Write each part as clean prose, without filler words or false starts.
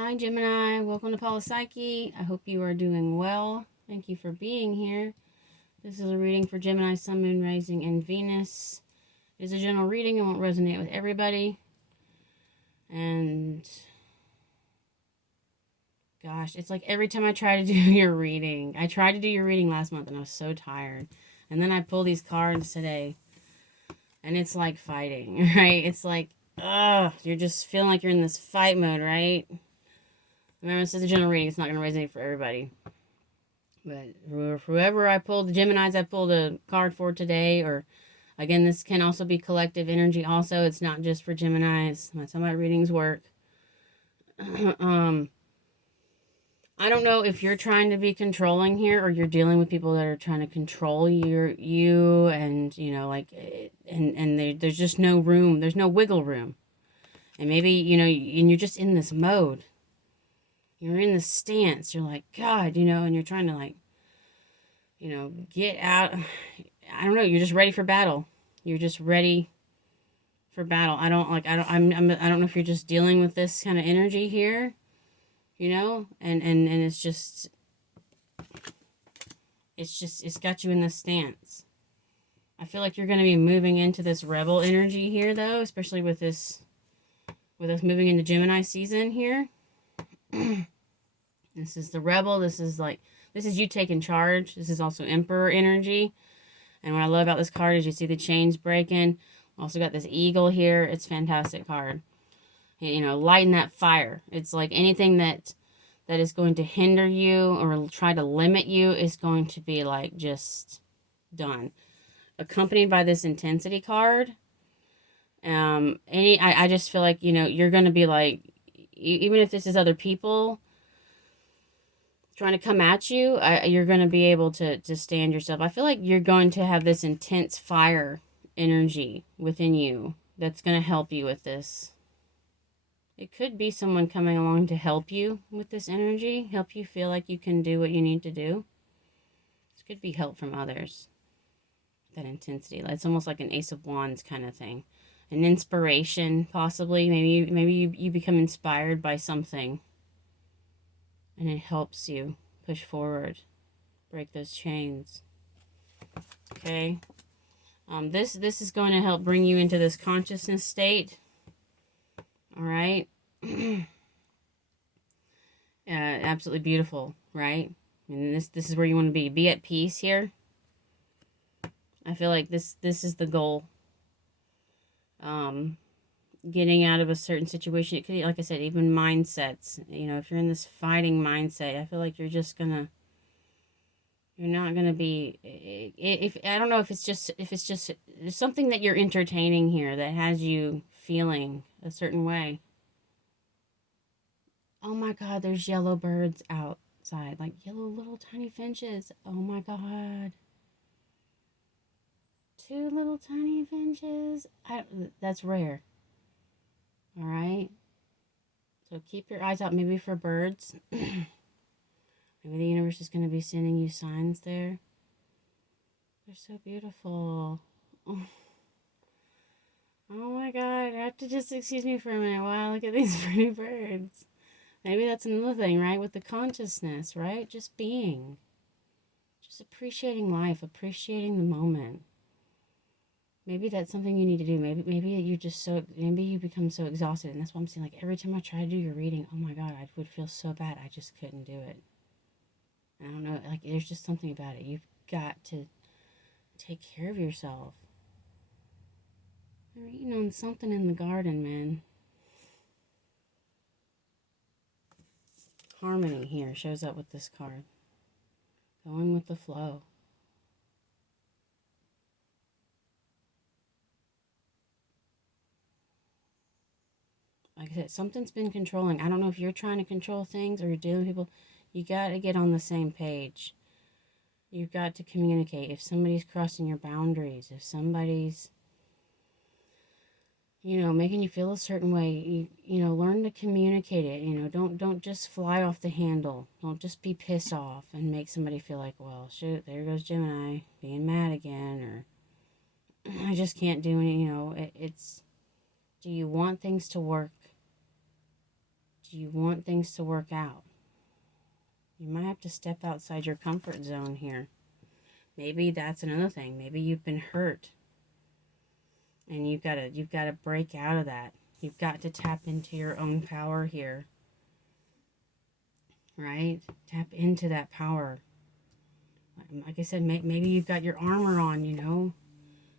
Hi, Gemini. Welcome to Polypsyche. I hope you are doing well. Thank you for being here. This is a reading for Gemini, Sun, Moon, Rising, and Venus. It's a general reading. It won't resonate with everybody. And gosh, it's like every time I try to do your reading. I tried to do your reading last month and I was so tired. And then I pull these cards today. And it's like fighting, right? It's like, you're just feeling like you're in this fight mode, right? Remember, this is a general reading. It's not going to resonate for everybody. But whoever I pulled, the Geminis I pulled a card for today, or again, this can also be collective energy. Also, it's not just for Geminis. That's how my readings work. I don't know if you're trying to be controlling here, or you're dealing with people that are trying to control you, and there's just no room. There's no wiggle room, and maybe and you're just in this mode. You're in this stance. You're like, God, and you're trying to get out. I don't know. You're just ready for battle. You're just ready for battle. I don't know if you're just dealing with this kind of energy here, and it's got you in this stance. I feel like you're going to be moving into this rebel energy here, though, especially with us moving into Gemini season here. This is the rebel. This is you taking charge. This is also Emperor energy. And what I love about this card is you see the chains breaking. Also got this eagle here. It's a fantastic card. Lighten that fire. It's like anything that is going to hinder you or try to limit you is going to be like just done. Accompanied by this intensity card. I just feel like, you're going to be like, even if this is other people trying to come at you, you're going to be able to stand yourself. I feel like you're going to have this intense fire energy within you that's going to help you with this. It could be someone coming along to help you with this energy, help you feel like you can do what you need to do. This could be help from others. That intensity. It's almost like an Ace of Wands kind of thing. An inspiration, possibly. Maybe you become inspired by something. And it helps you push forward, break those chains. Okay. This is going to help bring you into this consciousness state. All right. Absolutely beautiful, right? And this is where you want to be. Be at peace here. I feel like this is the goal. Getting out of a certain situation. It could be, like I said, even mindsets. If you're in this fighting mindset, I feel like you're not gonna be. If I don't know if it's just something that you're entertaining here that has you feeling a certain way. Oh my God, there's yellow birds outside, like yellow little tiny finches. Oh my God. 2 little tiny finches. That's rare. All right. So keep your eyes out maybe for birds. Maybe the universe is going to be sending you signs there. They're so beautiful. Oh. Oh my God. I have to just excuse me for a minute while I look at these pretty birds. Maybe that's another thing, right? With the consciousness, right? Just being. Just appreciating life, appreciating the moment. Maybe that's something you need to do. Maybe you become so exhausted, and that's why I'm saying, like, every time I try to do your reading, oh my God, I would feel so bad. I just couldn't do it. I don't know, like, there's just something about it. You've got to take care of yourself. You're eating on something in the garden, man. Harmony here shows up with this card. Going with the flow. Like I said, something's been controlling. I don't know if you're trying to control things or you're dealing with people. You got to get on the same page. You've got to communicate. If somebody's crossing your boundaries, if somebody's, making you feel a certain way, learn to communicate it. Don't just fly off the handle. Don't just be pissed off and make somebody feel like, well, shoot, there goes Gemini being mad again, or I just can't do any, it's, do you want things to work? Do you want things to work out? You might have to step outside your comfort zone here. Maybe that's another thing. Maybe you've been hurt and you've got to break out of that. You've got to tap into your own power here. Right? Tap into that power. Like I said, maybe you've got your armor on, you know.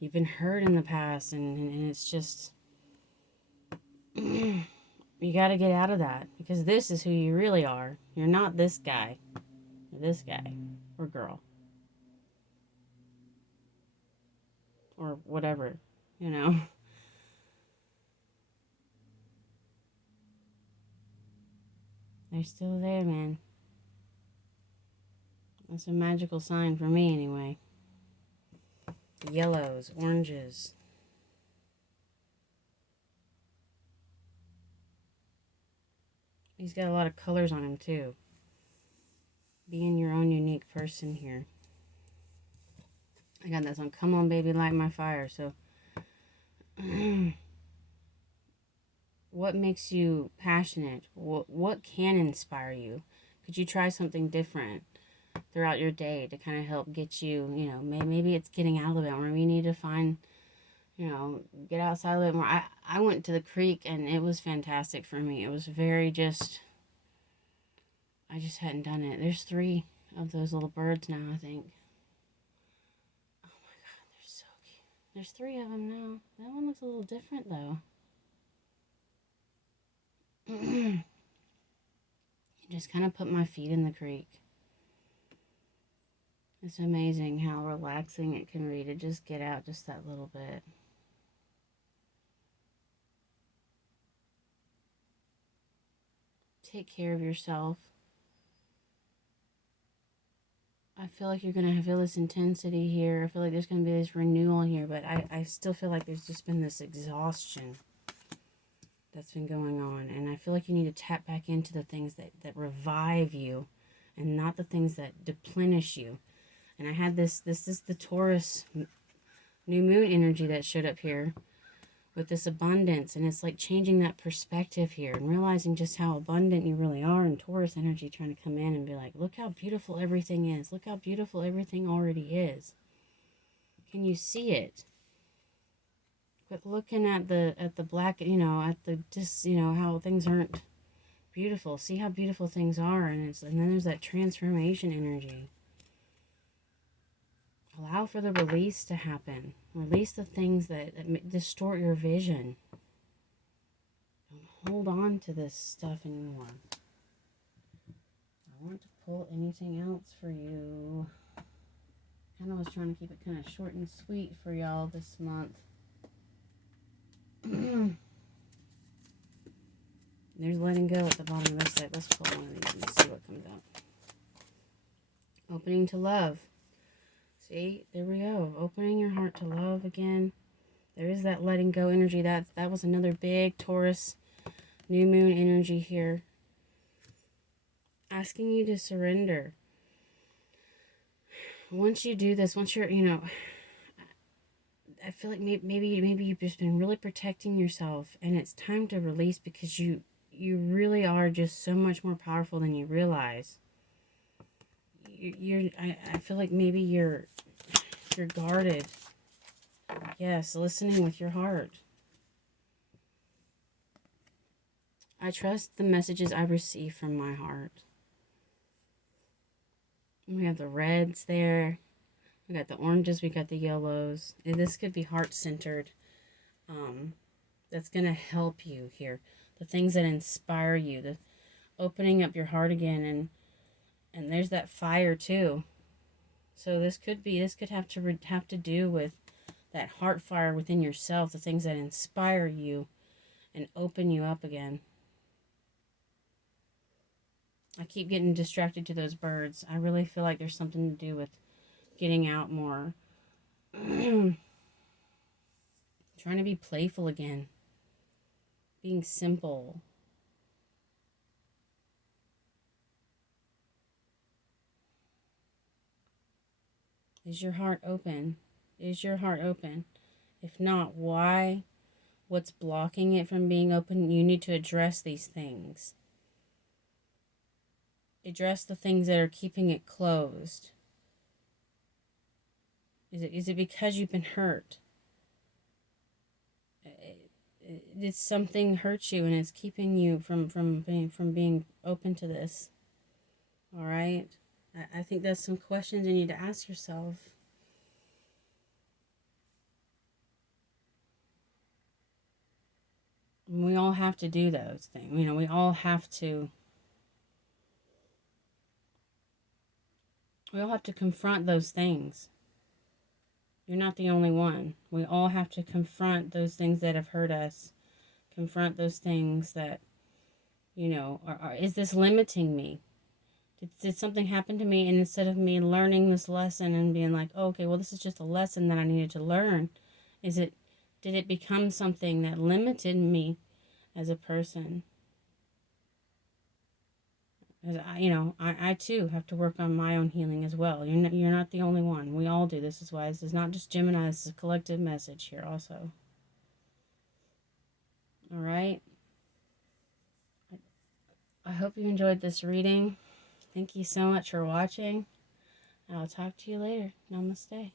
You've been hurt in the past, and it's just, you got to get out of that, because this is who you really are. You're not this guy, or this guy, or girl, or whatever, you know. They're still there, man. That's a magical sign for me, anyway. Yellows, oranges. He's got a lot of colors on him, too. Being your own unique person here. I got that song, Come On Baby, Light My Fire. So, what makes you passionate? What can inspire you? Could you try something different throughout your day to kind of help get you, you know, maybe it's getting out of it, or maybe you need to find, you know, get outside a little bit more. I went to the creek, and it was fantastic for me. It was very just, I just hadn't done it. There's 3 of those little birds now, I think. Oh my God, they're so cute. There's 3 of them now. That one looks a little different, though. Just kind of put my feet in the creek. It's amazing how relaxing it can be to just get out just that little bit. Take care of yourself. I feel like you're going to feel this intensity here. I feel like there's going to be this renewal here, but I still feel like there's just been this exhaustion that's been going on. And I feel like you need to tap back into the things that revive you, and not the things that deplenish you. And I had this is the Taurus new moon energy that showed up here with this abundance, and it's like changing that perspective here and realizing just how abundant you really are, and Taurus energy trying to come in and be like, look how beautiful everything is. Look how beautiful everything already is. Can you see it? Quit looking at the black, you know, at the just, you know, how things aren't beautiful. See how beautiful things are, and then there's that transformation energy. Allow for the release to happen. Release the things that distort your vision. Don't hold on to this stuff anymore. I want to pull anything else for you. I was trying to keep it kind of short and sweet for y'all this month. There's letting go at the bottom of this deck. Let's pull one of these and see what comes out. Opening to love. See, there we go. Opening your heart to love again. There is that letting go energy. That was another big Taurus new moon energy here. Asking you to surrender. Once you do this, once you're, you know, I feel like maybe you've just been really protecting yourself, and it's time to release, because you really are just so much more powerful than you realize. I feel like maybe you're guarded. Yes, listening with your heart. I trust the messages I receive from my heart. We have the reds there. We got the oranges. We got the yellows. And this could be heart-centered. That's going to help you here. The things that inspire you. The opening up your heart again. And there's that fire too. So this could have to do with that heart fire within yourself. The things that inspire you and open you up again. I keep getting distracted to those birds. I really feel like there's something to do with getting out more. Trying to be playful again. Being simple. Is your heart open? Is your heart open? If not, why? What's blocking it from being open? You need to address these things. Address the things that are keeping it closed. Is it because you've been hurt? Did something hurt you and it's keeping you from being open to this? All right. I think that's some questions you need to ask yourself. And we all have to do those things. We all have to. We all have to confront those things. You're not the only one. We all have to confront those things that have hurt us. Confront those things that, is this limiting me? Did something happen to me, and instead of me learning this lesson and being like, oh, okay, well, this is just a lesson that I needed to learn, did it become something that limited me as a person? As I too have to work on my own healing as well. You're not the only one. We all do. This is why this is not just Gemini. This is a collective message here also. All right. I hope you enjoyed this reading. Thank you so much for watching. I'll talk to you later. Namaste.